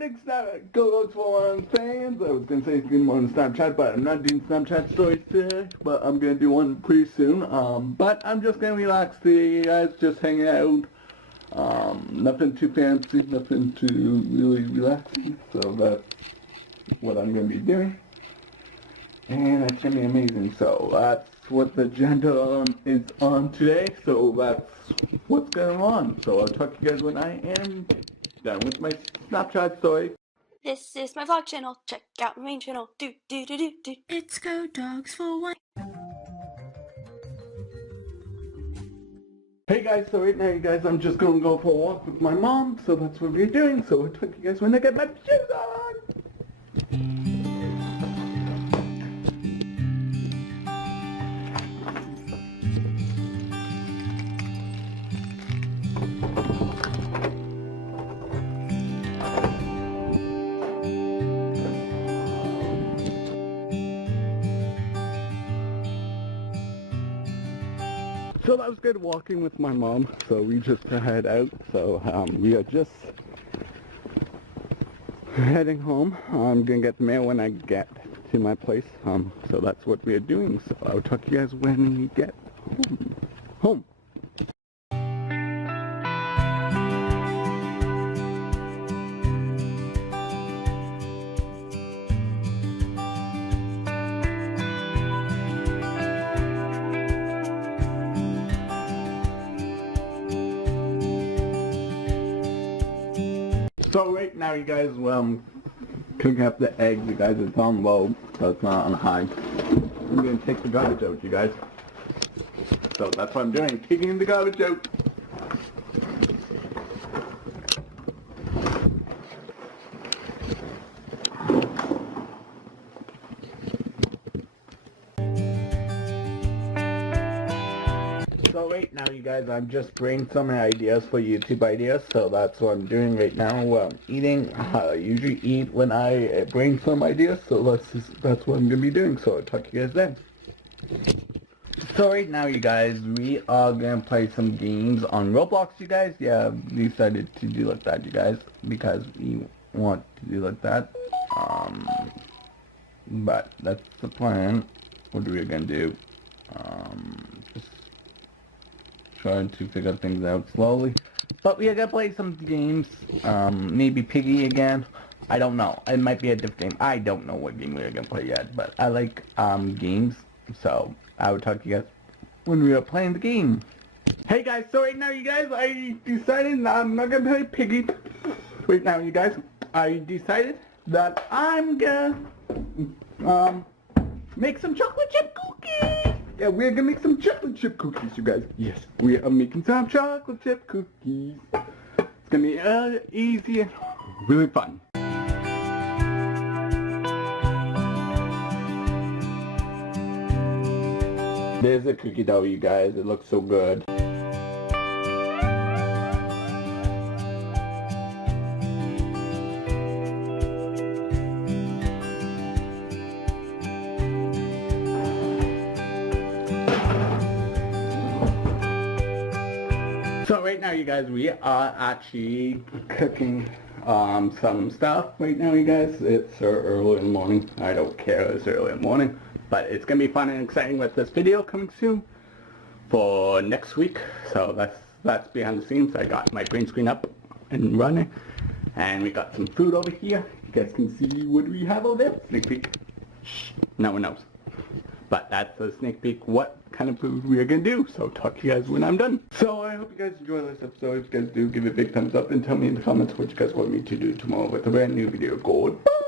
morning, Go for One fans. I was going to say good morning Snapchat, but I'm not doing Snapchat stories today, but I'm going to do one pretty soon. But I'm just going to relax today, guys, just hang out. Nothing too fancy, nothing too really relaxing, so that's what I'm going to be doing. And it's going to be amazing, so that's what the agenda is on today, so that's what's going on. So I'll talk to you guys when I am done with my Snapchat story. This is my vlog channel. Check out my main channel. It's Go Dogs for One. Hey guys, so right now you guys, I'm just going to go for a walk with my mom, so that's what we're doing. So I'll talk to you guys when I get my shoes on. So that was good walking with my mom, so we just head out, so we are just heading home. I'm gonna get the mail when I get to my place, so that's what we are doing, so I'll talk to you guys when we get home. So right now you guys, cooking up the eggs, you guys, it's on low, so it's not on high. I'm gonna take the garbage out, you guys. So that's what I'm doing, taking the garbage out. So right now you guys, I'm just brainstorming ideas for YouTube ideas, so that's what I'm doing right now. Eating, I usually eat when I brainstorm ideas, so that's what I'm going to be doing, so I'll talk to you guys then. So right now you guys, we are going to play some games on Roblox, you guys. Yeah, we decided to do like that, you guys, because we want to do like that. But that's the plan. What are we going to do? Just trying to figure things out slowly, but we are gonna play some games. Maybe Piggy again. I don't know. It might be a different game. I don't know what game we are gonna play yet, but I like games, so I will talk to you guys when we are playing the game. Hey guys, so right now you guys, I decided I'm not gonna play Piggy. Right now you guys, I decided that I'm gonna make some chocolate chip cookies. Yeah, we're gonna make some chocolate chip cookies, you guys. Yes, we are making some chocolate chip cookies. It's gonna be easy and really fun. There's a cookie dough, you guys. It looks so good. So right now you guys, we are actually cooking some stuff right now, you guys. It's early in the morning. I don't care, it's early in the morning, but it's gonna be fun and exciting with this video coming soon for next week. So that's behind the scenes. I got my green screen up and running, and we got some food over here. You guys can see what we have over there. Sneak peek. Shh, no one knows. But that's a sneak peek what kind of food we are going to do. So talk to you guys when I'm done. So I hope you guys enjoy this episode. If you guys do, give it a big thumbs up and tell me in the comments what you guys want me to do tomorrow with a brand new video. Goodbye!